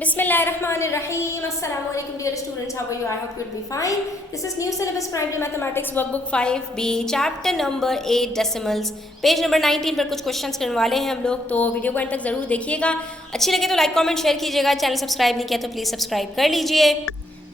Bismillahirrahmanirrahim. Assalamu alaikum dear students. How are you? I hope you'll be fine. This is new syllabus primary mathematics workbook 5B chapter number 8 decimals. Page number 19 पर कुछ questions करने वाले हैं हम लोग, तो video को अंत तक ज़रूर देखिएगा। अच्छी लगे तो लाइक कमेंट शेयर कीजिएगा। चैनल सब्सक्राइब नहीं किया तो प्लीज़ सब्सक्राइब कर लीजिए।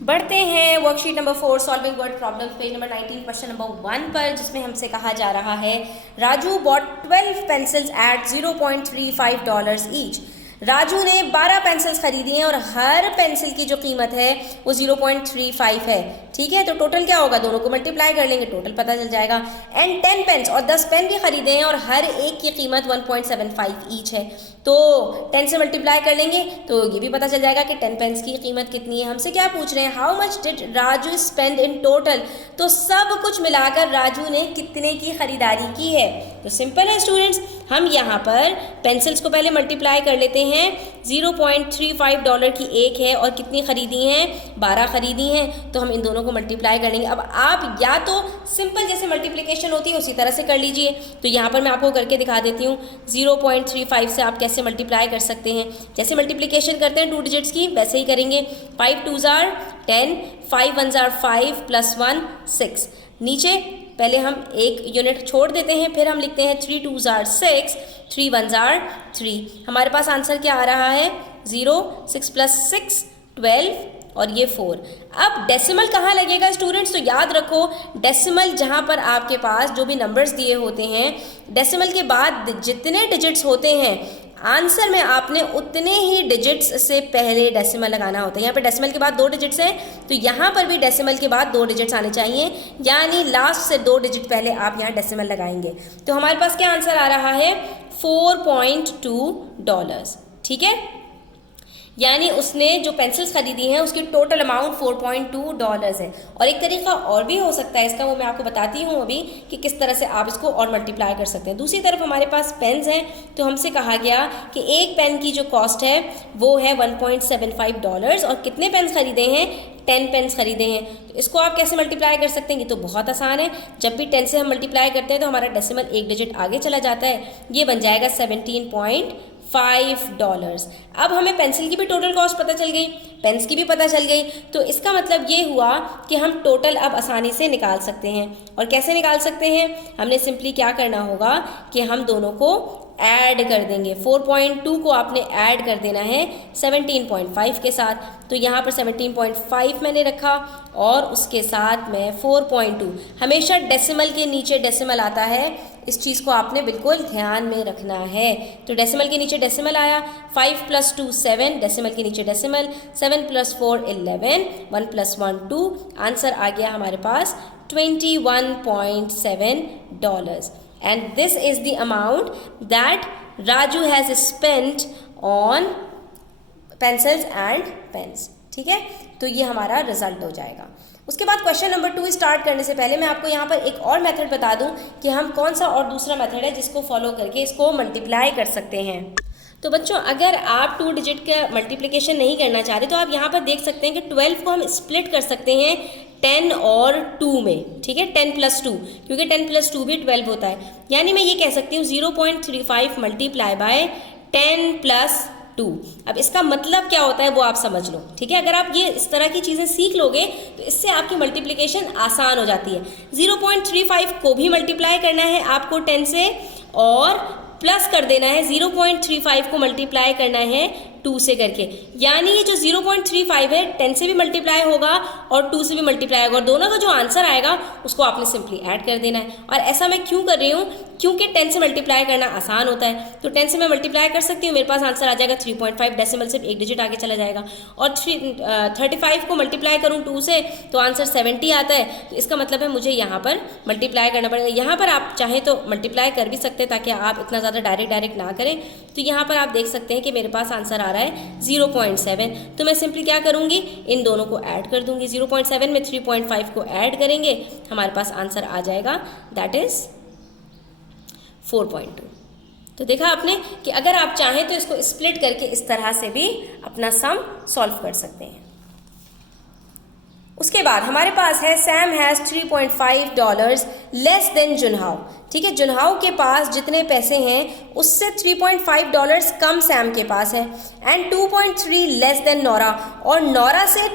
बढ़ते हैं worksheet number 4 solving word problems page number 19 question number 1 पर, जिसमें हमसे कहा जा रहा है Raju bought 12 pencils at $0.35 each. Raju ने 12 पेंसिल्स खरीदी हैं और हर पेंसिल की जो कीमत है वो 0.35 है। ठीक है, तो टोटल क्या होगा, दोनों को मल्टीप्लाई कर लेंगे, टोटल पता चल जाएगा। एंड 10 पेन्स और 10 पेन भी खरीदे हैं और हर एक की कीमत 1.75 ईच है। तो 10 से मल्टीप्लाई कर लेंगे तो ये भी पता चल जाएगा कि 10 पेन्स की कीमत कितनी है। हमसे क्या पूछ रहे हैं, how much did Raju spend in total. तो सब कुछ मिलाकर राजू ने कितने की खरीदारी की है। तो सिंपल है स्टूडेंट्स, हम यहाँ पर पेंसिल्स को पहले मल्टीप्लाई कर लेते हैं। $0.35 की एक है और कितनी खरीदी हैं, 12 खरीदी हैं, तो हम इन दोनों को मल्टीप्लाई कर लेंगे। अब आप या तो सिंपल जैसे मल्टीप्लिकेशन होती है उसी तरह से कर लीजिए, तो यहाँ पर मैं आपको करके दिखा देती हूँ। 0.35 से आप कैसे मल्टीप्लाई कर सकते हैं, जैसे मल्टीप्लिकेशन करते हैं 2 डिजिट्स की वैसे ही करेंगे। 5 2s are 10, 5 1s are 5 + 1 6। नीचे पहले हम एक यूनिट छोड़ देते हैं, फिर हम लिखते हैं 3 2s are 6, 3 1s are 3। हमारे पास आंसर क्या आ रहा है, 0, 6 + 6 12 और ये 4। अब डेसिमल कहाँ लगेगा स्टूडेंट्स, तो याद रखो डेसिमल जहाँ पर आपके पास जो भी नंबर्स दिए होते हैं, डेसिमल के बाद जितने डिजिट्स होते हैं आंसर में आपने उतने ही डिजिट्स से पहले डेसिमल लगाना होता है। यहाँ पे डेसिमल के बाद 2 डिजिट्स हैं, तो यहाँ पर भी डेसिमल के बाद 2 डिजिट्स आने चाहिए, यानी लास्ट से 2 डिजिट पहले आप यहाँ डेसिमल लगाएंगे। तो हमारे पास क्या आंसर आ रहा है, $4.2। ठीक है, यानी उसने जो पेंसिल्स खरीदी हैं उसकी टोटल अमाउंट $4.2 है। और एक तरीका और भी हो सकता है इसका, वो मैं आपको बताती हूँ अभी कि किस तरह से आप इसको और मल्टीप्लाई कर सकते हैं। दूसरी तरफ हमारे पास पेन्स हैं, तो हमसे कहा गया कि एक पेन की जो कॉस्ट है वो है $1.75 और कितने पेन्स खरीदे हैं, 10 पेन्स खरीदे हैं। तो इसको आप कैसे मल्टीप्लाई कर सकते हैं, ये तो बहुत आसान है। जब भी 10 से हम मल्टीप्लाई करते हैं तो हमारा डेसिमल एक डिजिट आगे चला जाता है, ये बन जाएगा $17.5। अब हमें पेंसिल की भी टोटल कॉस्ट पता चल गई, पेन्स की भी पता चल गई, तो इसका मतलब ये हुआ कि हम टोटल अब आसानी से निकाल सकते हैं। और कैसे निकाल सकते हैं, हमने सिंपली क्या करना होगा कि हम दोनों को ऐड कर देंगे। 4.2 को आपने ऐड कर देना है 17.5 के साथ, तो यहाँ पर 17.5 मैंने रखा और उसके साथ में 4.2। हमेशा डेसिमल के नीचे डेसिमल आता है, इस चीज़ को आपने बिल्कुल ध्यान में रखना है। तो डेसिमल के नीचे डेसिमल आया, 5 + 2 7, डेसिमल के नीचे डेसिमल, 7 + 4 11, 1 + 1 2। आंसर आ गया हमारे पास $21.7। And this is the amount that Raju has spent on pencils and pens। ठीक है, तो ये हमारा रिजल्ट हो जाएगा। उसके बाद क्वेश्चन नंबर 2 स्टार्ट करने से पहले मैं आपको यहाँ पर एक और मेथड बता दूँ कि हम कौन सा और दूसरा मेथड है जिसको फॉलो करके इसको मल्टीप्लाई कर सकते हैं। तो बच्चों, अगर आप 2 डिजिट का मल्टीप्लिकेशन नहीं करना चाह रहे तो आप यहाँ पर देख सकते हैं कि 12 को हम स्प्लिट कर सकते हैं 10 और 2 में। ठीक है, 10 + 2, क्योंकि 10 + 2 भी 12 होता है। यानी मैं ये कह सकती हूँ 0.35 मल्टीप्लाई बाय 10 + 2। अब इसका मतलब क्या होता है वो आप समझ लो। ठीक है, अगर आप ये इस तरह की चीज़ें सीख लोगे तो इससे आपकी मल्टीप्लिकेशन आसान हो जाती है। 0.35 को भी मल्टीप्लाई करना है आपको 10 से और प्लस कर देना है 0.35 को मल्टीप्लाई करना है 2 से करके, यानी ये जो 0.35 है 10 से भी मल्टीप्लाई होगा और 2 से भी मल्टीप्लाई होगा और दोनों का जो आंसर आएगा उसको आपने सिंपली ऐड कर देना है। और ऐसा मैं क्यों कर रही हूँ, क्योंकि 10 से मल्टीप्लाई करना आसान होता है, तो 10 से मैं मल्टीप्लाई कर सकती हूँ, मेरे पास आंसर आ जाएगा 3.5, डेसिमल से एक डिजिट आगे चला जाएगा। और 35 को मल्टीप्लाई करूँ 2 से तो आंसर 70 आता है, तो इसका मतलब है मुझे यहाँ पर मल्टीप्लाई करना पड़ेगा। यहाँ पर आप चाहें तो मल्टीप्लाई कर भी सकते हैं ताकि आप इतना ज़्यादा डायरेक्ट ना करें। तो यहाँ पर आप देख सकते हैं कि मेरे पास आंसर आ रहा है 0.7, तो मैं सिंपली क्या करूँगी, इन दोनों को ऐड कर दूँगी। 0.7 में 3.5 को ऐड करेंगे, हमारे पास आंसर आ जाएगा, दैट इज़ 4.2। तो देखा आपने कि अगर आप चाहें तो इसको स्प्लिट करके इस तरह से भी अपना सम सॉल्व कर सकते हैं। उसके बाद हमारे पास है सैम हैज़ $3.5 लेस देन जुनहाओ। ठीक है, जुनहाओ के पास जितने पैसे हैं उससे $3.5 कम सैम के पास है। एंड 2.3 लेस देन नोरा, और नोरा से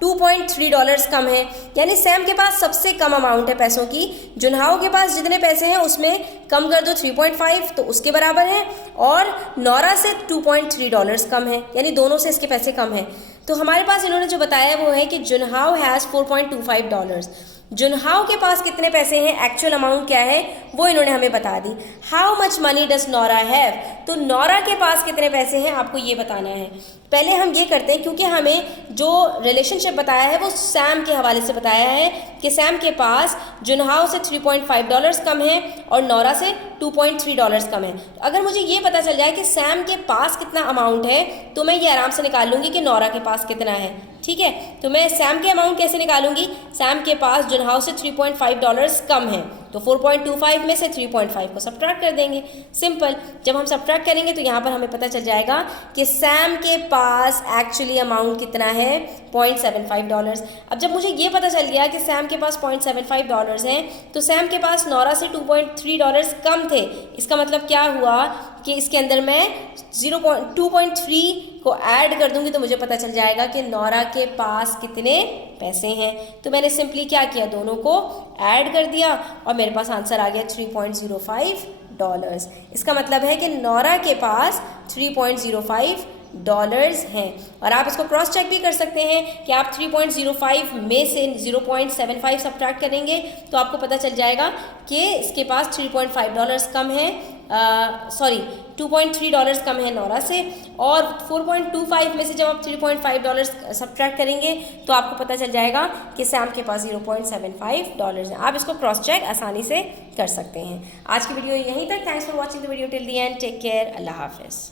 $2.3 कम है। यानी सैम के पास सबसे कम अमाउंट है पैसों की। जुनहाओ के पास जितने पैसे हैं उसमें कम कर दो 3.5 तो उसके बराबर है, और नोरा से $2.3 कम है, यानी दोनों से इसके पैसे कम हैं। तो हमारे पास इन्होंने जो बताया वो है कि जुनहाओ हैज़ $4.25। जुनहाओ के पास कितने पैसे हैं, एक्चुअल अमाउंट क्या है वो इन्होंने हमें बता दी। How much money does Nora have, तो नोरा के पास कितने पैसे हैं आपको ये बताना है। पहले हम ये करते हैं, क्योंकि हमें जो रिलेशनशिप बताया है वो सैम के हवाले से बताया है कि सैम के पास जुनहाओ से $3.5 कम है और नोरा से $2.3 कम है। अगर मुझे ये पता चल जाए कि सैम के पास कितना अमाउंट है तो मैं ये आराम से निकाल लूँगी कि नोरा के पास कितना है। ठीक है, तो मैं सैम के अमाउंट कैसे निकालूंगी, सैम के पास जुनहाओ से $3.5 कम है तो 4.25 में से 3.5 को सब्ट्रैक्ट कर देंगे। सिंपल, जब हम सब्ट्रैक्ट करेंगे तो यहाँ पर हमें पता चल जाएगा कि सैम के पास एक्चुअली अमाउंट कितना है, $0.75। अब जब मुझे ये पता चल गया कि सैम के पास $0.75 है तो सैम के पास नोरा से $2.3 कम थे। इसका मतलब क्या हुआ कि इसके अंदर मैं 2.3 को ऐड कर दूंगी तो मुझे पता चल जाएगा कि नोरा के पास कितने पैसे हैं। तो मैंने सिंपली क्या किया, दोनों को ऐड कर दिया और मेरे पास आंसर आ गया $3.05। इसका मतलब है कि नोरा के पास $3.05 हैं। और आप इसको क्रॉस चेक भी कर सकते हैं कि आप 3.05 में से 0.75 सब्ट्रैक्ट करेंगे तो आपको पता चल जाएगा कि इसके पास $3.5 कम है, $2.3 कम है नोरा से। और 4.25 में से जब आप $3.5 सब्ट्रैक्ट करेंगे तो आपको पता चल जाएगा कि सैम के पास $0.75 है। आप इसको क्रॉस चेक आसानी से कर सकते हैं। आज की वीडियो यहीं तक। Thanks for watching the video till the end. Take care. अल्लाह हाफिज़।